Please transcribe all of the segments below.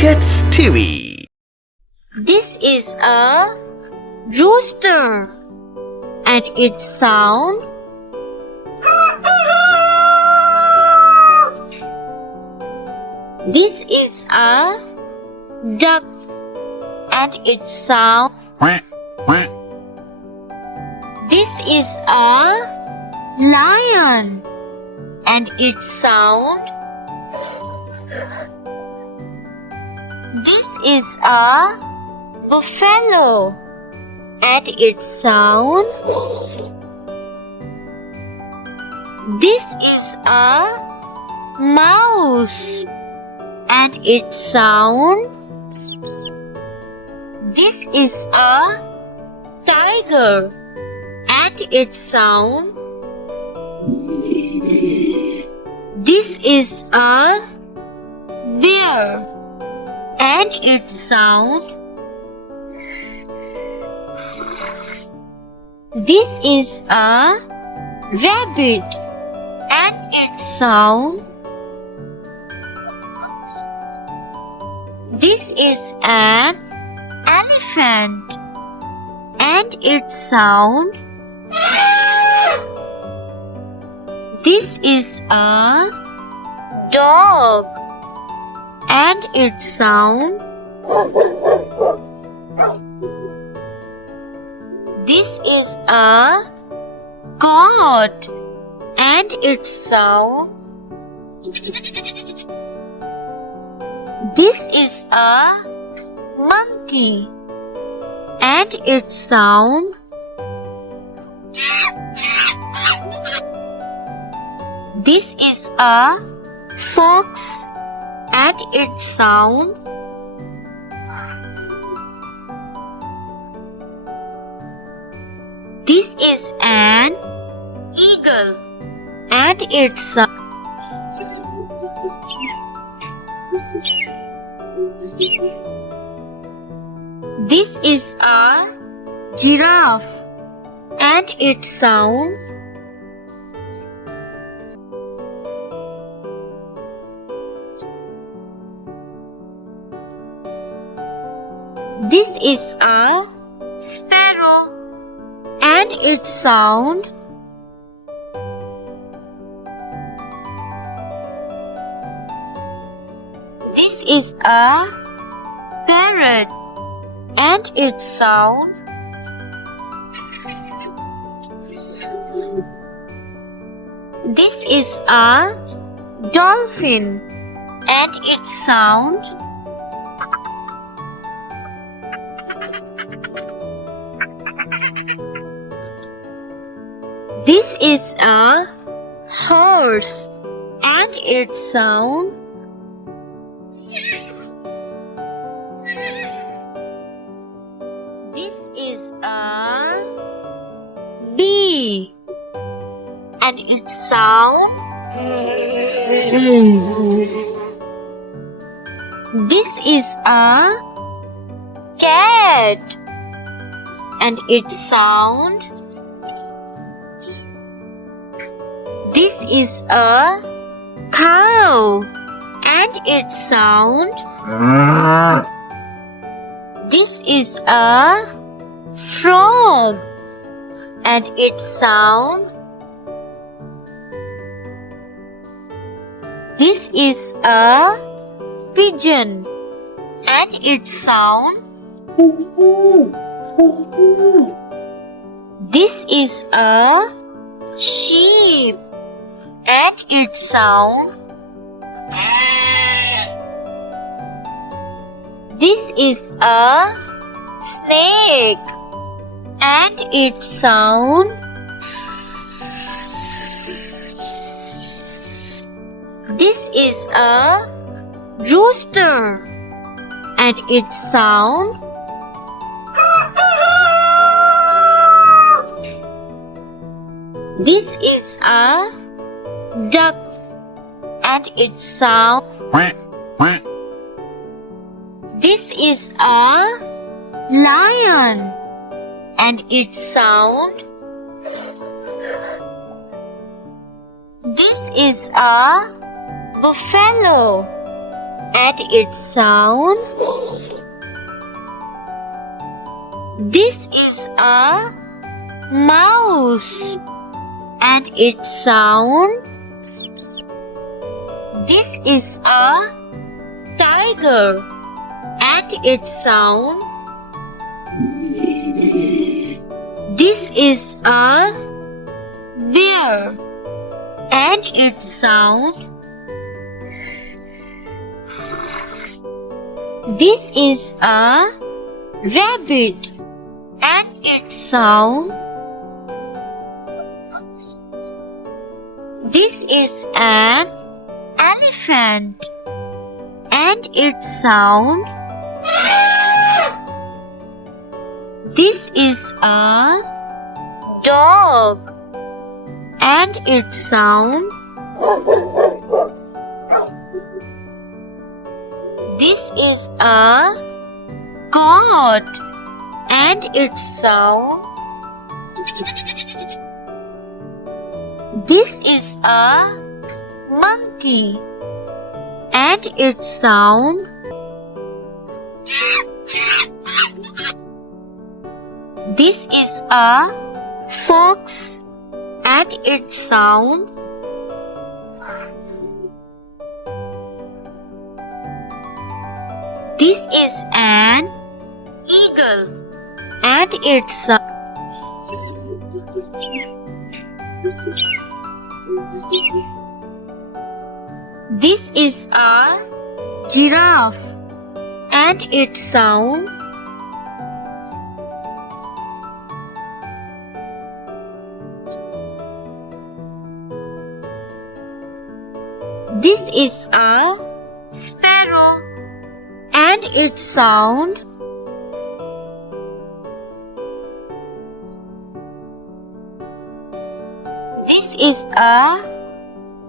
Kids TV. This is a rooster, and its sound This is a duck, and its sound This is a lion, and its sound This is a buffalo, and its sound This is a mouse, and its sound This is a tiger, and its sound This is a bear, and its sound This is a rabbit, and its sound This is an elephant, and its sound This is a dog, and its sound This is a goat, and its sound This is a monkey, and its sound This is a fox, and its sound This is an eagle, and its sound This is a giraffe, and its sound This is a sparrow, and its sound This is a parrot, and its sound This is a dolphin, and its sound This is a horse, and its sound This is a bee, and its sound This is a cat, and its sound This is a cow, and its sound This is a frog, and its sound This is a pigeon, and its sound This is a sheep, and its sound This is a snake, and its sound This is a rooster, and its sound This is a duck, and its sound This is a lion, and its sound This is a buffalo, and its sound. This is a mouse and its sound. This is a tiger and its sound. This is a bear and its sound. This is a rabbit and its sound. This is an elephant and its sound. This is a dog and its sound. This is a goat and its sound. This is a monkey and its sound. This is a fox and its sound. This is an eagle and its sound. This is a giraffe and its sound. This is a sparrow and its sound. This is a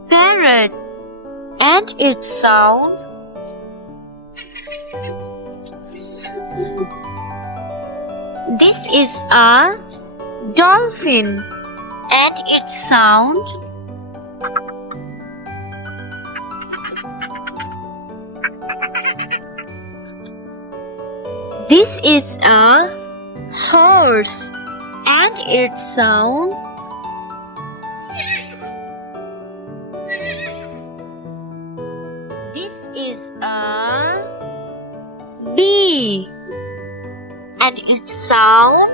parrot and its sound. This is a dolphin and its sound. This is a horse and its sound. This is a bee and its sound.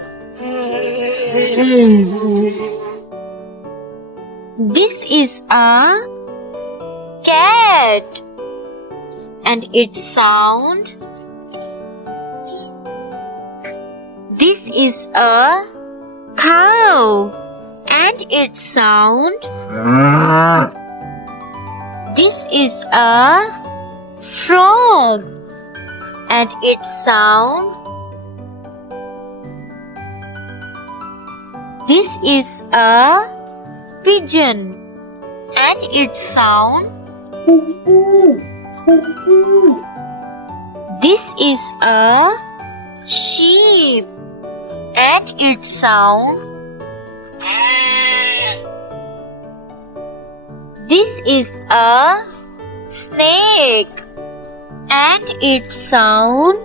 This is a cat and its sound. This is a cow and its sound. This is a frog and its sound. This is a pigeon and its sound. This is a sheep and its sound. This is a snake and its sound.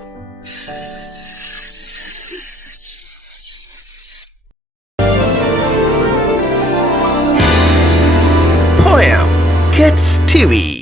Poem Kids TV.